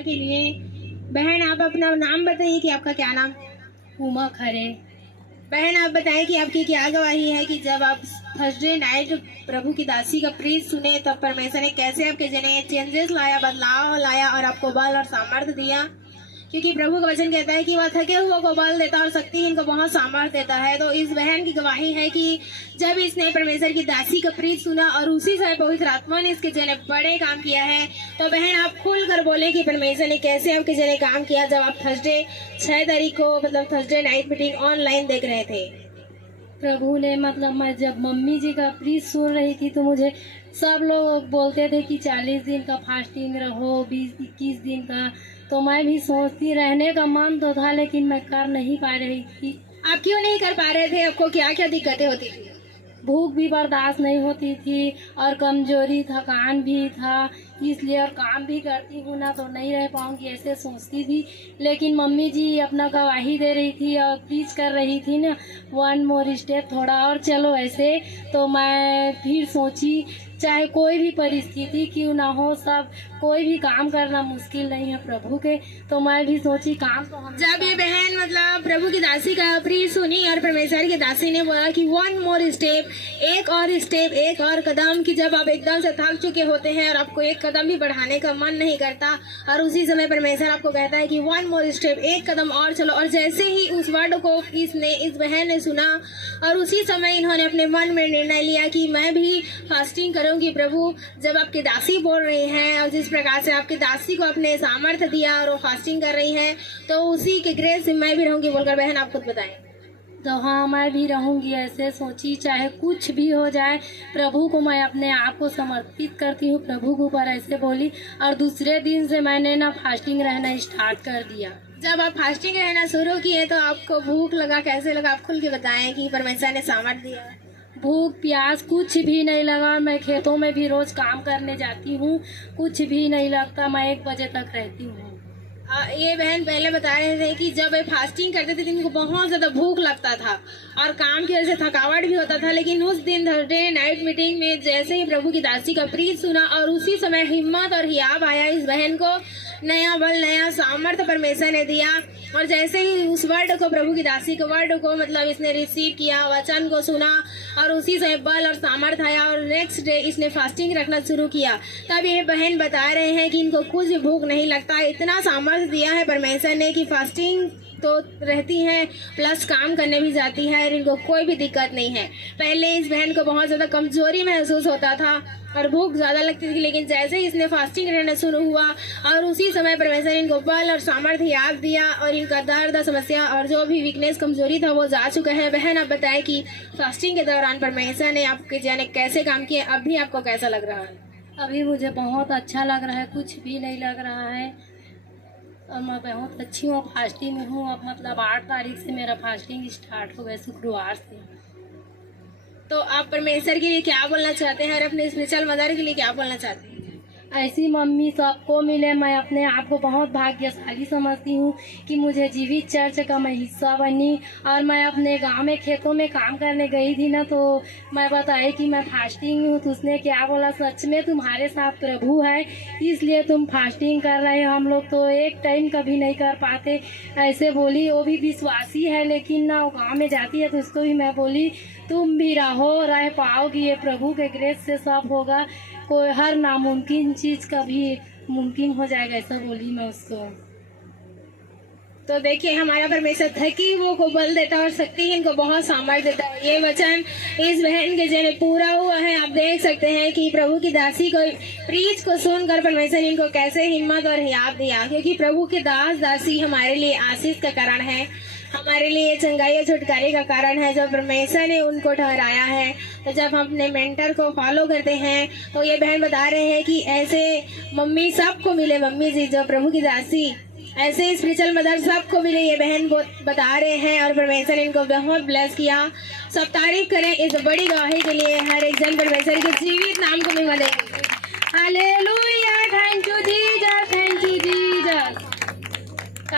के लिए। बहन, आप अपना नाम बताइए कि आपका क्या नाम? उमा खरे। बहन, आप बताएं कि आपकी क्या गवाही है कि जब आप थर्सडे नाइट प्रभु की दासी का प्रीच सुने तब परमेश्वर ने कैसे आपके जने चेंजेस लाया, बदलाव लाया और आपको बल और सामर्थ्य दिया? क्योंकि प्रभु का वचन कहता है कि वह थके हुए को बल देता और शक्तिहीन को बहुत सामर्थ्य देता है। तो इस बहन की गवाही है कि जब इसने परमेश्वर की दासी का प्रीच सुना और उसी समय पवित्र आत्मा ने इसके जने बड़े काम किया है। तो बहन, आप खुल कर बोले कि परमेश्वर ने कैसे आपके जने काम किया जब आप थर्सडे 6 तारीख को थर्सडे नाइट मीटिंग ऑनलाइन देख रहे थे। प्रभु ने मैं जब मम्मी जी का प्रीच सुन रही थी तो मुझे सब लोग बोलते थे कि 40 दिन का फास्टिंग रहो, 20-21 दिन का। तो मैं भी सोचती, रहने का मन तो था लेकिन मैं कर नहीं पा रही थी। आप क्यों नहीं कर पा रहे थे? आपको क्या क्या दिक्कतें होती थी? भूख भी बर्दाश्त नहीं होती थी और कमजोरी, थकान भी था, इसलिए और काम भी करती हूँ ना तो नहीं रह पाऊंगी ऐसे सोचती थी। लेकिन मम्मी जी अपना गवाही दे रही थी और प्लीज कर रही थी ना, 1 मोर स्टेप, थोड़ा और चलो ऐसे। तो मैं फिर सोची चाहे कोई भी परिस्थिति क्यों ना हो, सब कोई भी काम करना मुश्किल नहीं है प्रभु के। तो मैं भी सोची काम तो हम। जब ये बहन प्रभु की दासी का प्रीच सुनी और परमेश्वर की दासी ने बोला कि 1 मोर स्टेप, एक और कदम, कि जब आप एकदम से थक चुके होते हैं और आपको एक कदम भी बढ़ाने का मन नहीं करता और उसी समय परमेश्वर आपको कहता है कि 1 मोर स्टेप, एक कदम और चलो। और जैसे ही उस वर्ड को इस बहन ने सुना और उसी समय इन्होंने अपने मन में निर्णय लिया कि मैं भी फास्टिंग करूंगी। प्रभु जब आपकी दासी बोल रही हैं और जिस प्रकार से आपकी दासी को अपने सामर्थ्य दिया और वो फास्टिंग कर रही है, तो उसी के ग्रेस से मैं भी रहूंगी बोलकर बहन आप खुद बताएं। तो हाँ, मैं भी रहूंगी ऐसे सोची, चाहे कुछ भी हो जाए प्रभु को मैं अपने आप को समर्पित करती हूँ प्रभु के ऊपर, ऐसे बोली। और दूसरे दिन से मैंने ना फास्टिंग रहना स्टार्ट कर दिया। जब आप फास्टिंग रहना शुरू किए तो आपको भूख लगा, कैसे लगा? आप खुल के बताएं कि परमेश्वर ने सामर्थ्य दिया। भूख प्यास कुछ भी नहीं लगा। मैं खेतों में भी रोज काम करने जाती हूँ, कुछ भी नहीं लगता। मैं 1 बजे तक रहती हूँ। ये बहन पहले बता रहे थे कि जब वे फास्टिंग करते थे तो इनको बहुत ज्यादा भूख लगता था और काम की वजह से थकावट भी होता था। लेकिन उस दिन थर्सडे नाइट मीटिंग में जैसे ही प्रभु की दासी का प्रीच सुना और उसी समय हिम्मत और हियाब आया, इस बहन को नया बल, नया सामर्थ्य परमेश्वर ने दिया। और जैसे ही उस वर्ड को, प्रभु की दासी के वर्ड को इसने रिसीव किया, वचन को सुना और उसी से बल और सामर्थ्य आया और नेक्स्ट डे इसने फास्टिंग रखना शुरू किया। तब ये बहन बता रहे हैं कि इनको कुछ भूख नहीं लगता, इतना सामर्थ्य दिया है परमेश्वर ने कि फास्टिंग तो रहती है प्लस काम करने भी जाती है और इनको कोई भी दिक्कत नहीं है। पहले इस बहन को बहुत ज्यादा कमजोरी महसूस होता था और भूख ज्यादा लगती थी, लेकिन जैसे ही इसने फास्टिंग रहना शुरू हुआ और उसी समय परमेश्वर इनको बल और सामर्थ्य याद दिया और इनका दर्द, समस्या और जो भी वीकनेस, कमजोरी था वो जा चुका है। बहन, आप बताएं कि फास्टिंग के दौरान परमेश्वर ने आपके जाने कैसे काम किए, अभी आपको कैसा लग रहा है? अभी मुझे बहुत अच्छा लग रहा है, कुछ भी नहीं लग रहा है और मैं बहुत अच्छी हूँ। फास्टिंग में हूँ अब 8 तारीख से मेरा फास्टिंग स्टार्ट हो गया, शुक्रवार से। तो आप परमेश्वर के लिए क्या बोलना चाहते हैं और अपने स्पिरिचुअल मदर के लिए क्या बोलना चाहते हैं? ऐसी मम्मी सबको मिले। मैं अपने आप को बहुत भाग्यशाली समझती हूँ कि मुझे जीवित चर्च का मैं हिस्सा बनी। और मैं अपने गांव में खेतों में काम करने गई थी ना, तो मैं बताई कि मैं फास्टिंग हूँ, तो उसने क्या बोला, सच में तुम्हारे साथ प्रभु है इसलिए तुम फास्टिंग कर रहे हो, हम लोग तो एक टाइम कभी नहीं कर पाते, ऐसे बोली। वो भी विश्वासी है लेकिन ना वो गाँव में जाती है, तो उसको भी मैं बोली तुम भी रह पाओगी, ये प्रभु के ग्रेस से सब होगा, कोई हर नामुमकिन चीज का भी मुमकिन हो जाएगा, ऐसा बोली मैं उसको। तो देखिए, हमारा परमेश्वर थकी वो को बल देता है और शक्तिहीन को बहुत सामर्थ्य देता है। ये वचन इस बहन के जरिए पूरा हुआ है। आप देख सकते हैं कि प्रभु की दासी को प्रीच को सुनकर परमेश्वर इनको कैसे हिम्मत और हियाब दिया, क्योंकि प्रभु के दास दासी हमारे लिए आशीष का कारण है, हमारे लिए चंगाई और छुटकारे का कारण है, जो परमेश्वर ने उनको ठहराया है। तो जब हम अपने मेंटर को फॉलो करते हैं तो ये बहन बता रहे हैं कि ऐसे मम्मी सबको मिले, मम्मी जी जो प्रभु की दासी, ऐसे स्पिरिचुअल मदर सबको मिले, ये बहन बता रहे हैं और परमेश्वर ने इनको बहुत ब्लेस किया। सब तारीफ करें इस बड़ी गवाही के लिए। हर एक जन परमेश्वर के जीवित नाम को महिमा देंगे। Hallelujah, thank you Jesus, thank you Jesus.